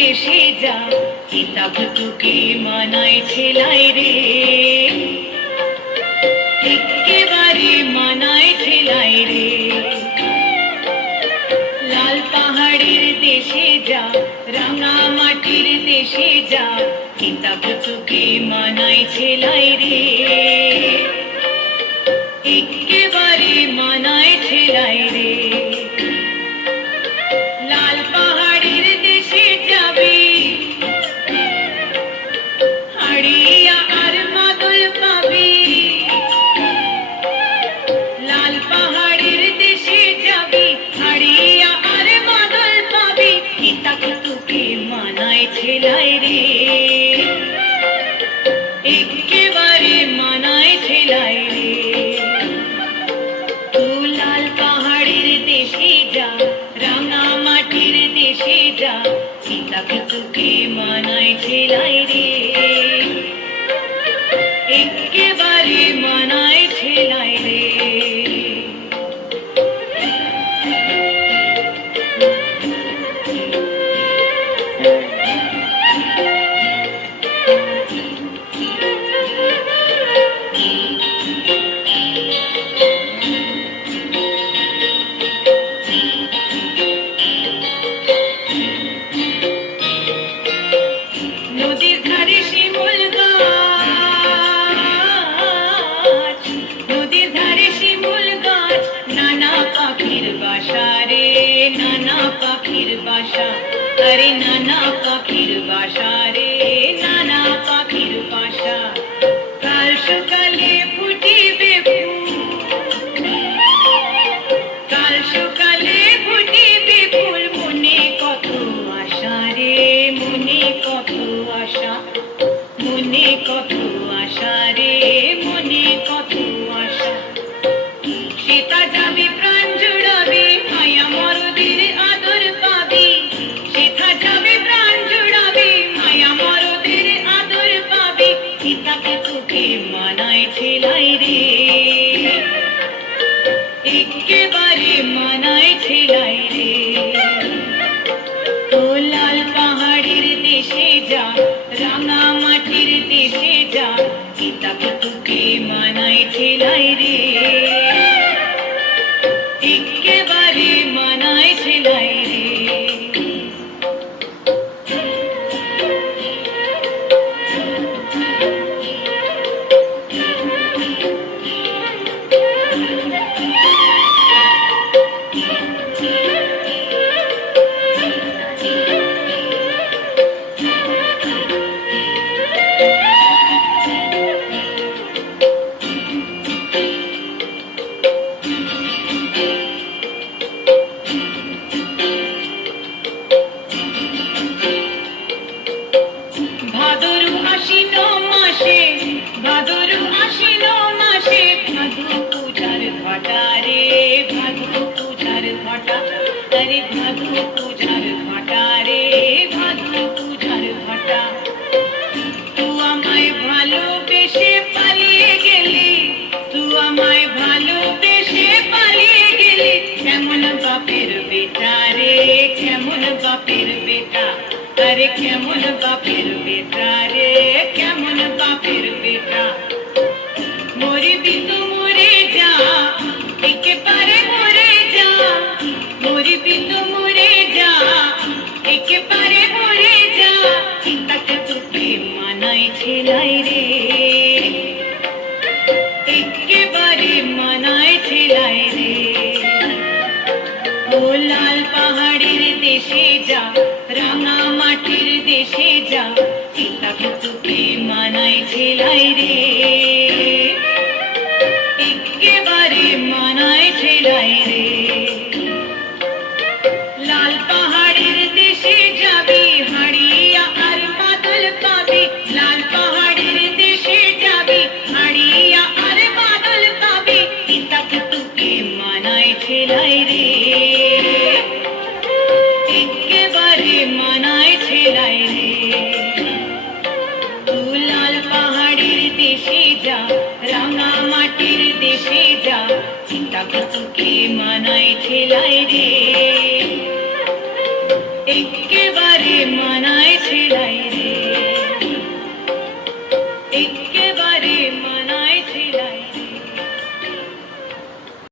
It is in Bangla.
দেশে যা, কিতাব তোকে মানায় ছেলাই রে, একেবারে মানায় ছেলাই রে। লাল পাহাড়ের দেশে যা, রাঙা মাটির দেশে যা, কিতাব তোকে মানায় ছেলাই রে, একেবারে মানায় ছেলাই রে। লাল পাহাড়ের দেশে যাবি, হাড়িয়া আর মাদল পাবি। লাল পাহাড়ের দেশে যাবি, হাড়িয়া আর মাদল পাবি, কিতাব তোকে মানায় ছেলাই রে, একেবারে মানায় ছেলাই রে। তুই লাল পাহাড়ের দেশে যা, রাঙা মাটির দেশে যা, কিতাব তোকে মানায় ছেলাই রে, একেবারে মানায় ছেলাই রে। নদীর ধারে শিমুল গাছ, নদীর ধারে শিমুল গাছ, নানা পাখির বাসা রে, নানা পাখির বাসা, আরে নানা পাখির বাসা রে, নানা পাখির বাসা। কাল সকালে ফুটিবে ফুল, কাল সকালে ফুটিবে ফুল, মনে কত আশা রে, মনে কত আশা, মনে কত আশা রে, মনে কত আশা। সীতা যাবি প্রাণ জুড়াবি, মায়া মরদের আদর পাবি। সীতা যাবি প্রাণ জুড়াবি, মায়া মরদের আদর পাবি, সীতাকে তোকে মানায় ছেলাই রে, একেবারে মানায় ছেলাই রে। ও লাল পাহাড়ের দেশে যা, রাঙা মাটির দেশে যা, কিতাব তোকে মানায় ছেলাই রে, একেবারে মানায় ছেলাই রে। ভাদর আশ্বিন মাসে, ভাদর আশ্বিন মাসে, ভাদু পূজার ঘটা রে, ভাদু পূজার ঘটা, আরে ভাদু পূজার ঘটা রে, ভাদু পূজার ঘটা। তুই আমায় ভালোবেসে পালিয়ে গেলি, তুই আমায় ভালোবেসে পালিয়ে গেলি, কেমন বাপের বেটা রে, কেমন বাপের বেটা, আরে কেমন বাপের বেটা রে, কেমন বাপের বেটা। মরবি তো মরে যা, একেবারে মরে যা, মরবি তো মরে যা, একেবারে মরে যা, তাকে তোকে মানায় ছেলাই রে, একেবারে মানায় ছেলাই রে। ও লাল পাহাড়ের দেশে যা, রাঙা মাটির দেশে যা, কিতাব তোকে মানায় ছেলাই রে, একেবারে মানায় ছেলাই রে। লাল পাহাড়ের দেশে যাবি, হাড়িয়া আর মাদল পাবি। লাল পাহাড়ের দেশে যাবি, হাড়িয়া আর মাদল পাবি, কিতাব তোকে মানায় ছেলাই রে, একেবারে মানায় ছেলাই রে। তুই লাল পাহাড়ের দেশে যা, রাঙা মাটির দেশে যা, কিতাব তোকে মানায় ছেলাই রে, এক্কেবারে মানায় ছেলাই রে।